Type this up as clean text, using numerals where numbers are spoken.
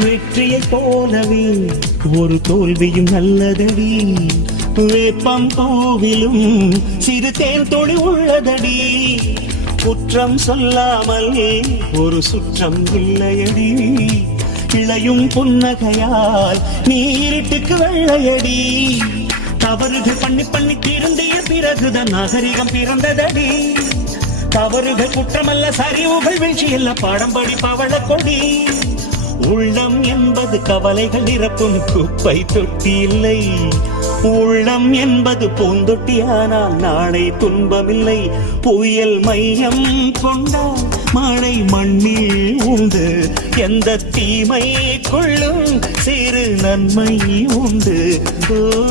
வெற்றியை போலவே ஒரு தோல்வியும் நல்லதடி. வேப்பம் பூவிலும் சிறு தேன் தொழி உள்ளதடி. குற்றம் சொல்லாமல் ஒரு சுற்றம் இல்லையடி. இளையும் புன்னகையால் நீ இருட்டுக்கு வெள்ளையடி. தவறுகள் பண்ணி பண்ணி திருந்திய பிறகுதான் நாகரிகம் பிறந்ததடி. தவறுகள் குற்றமல்ல, சரிவுகள் வீழ்ச்சியல்ல, பாடம்படி பவள கொடி. உள்ளம் என்பது கவலைகள் நிரப்பும் குப்பை தொட்டி இல்லை. உள்ளம் என்பது பூந்தொட்டியானால் நாளை துன்பமில்லை. புயல் மையம் கொண்டால் மழை மண்ணில் உண்டு. எந்த தீமை கொள்ளும் சிறு நன்மை உண்டு. ஓ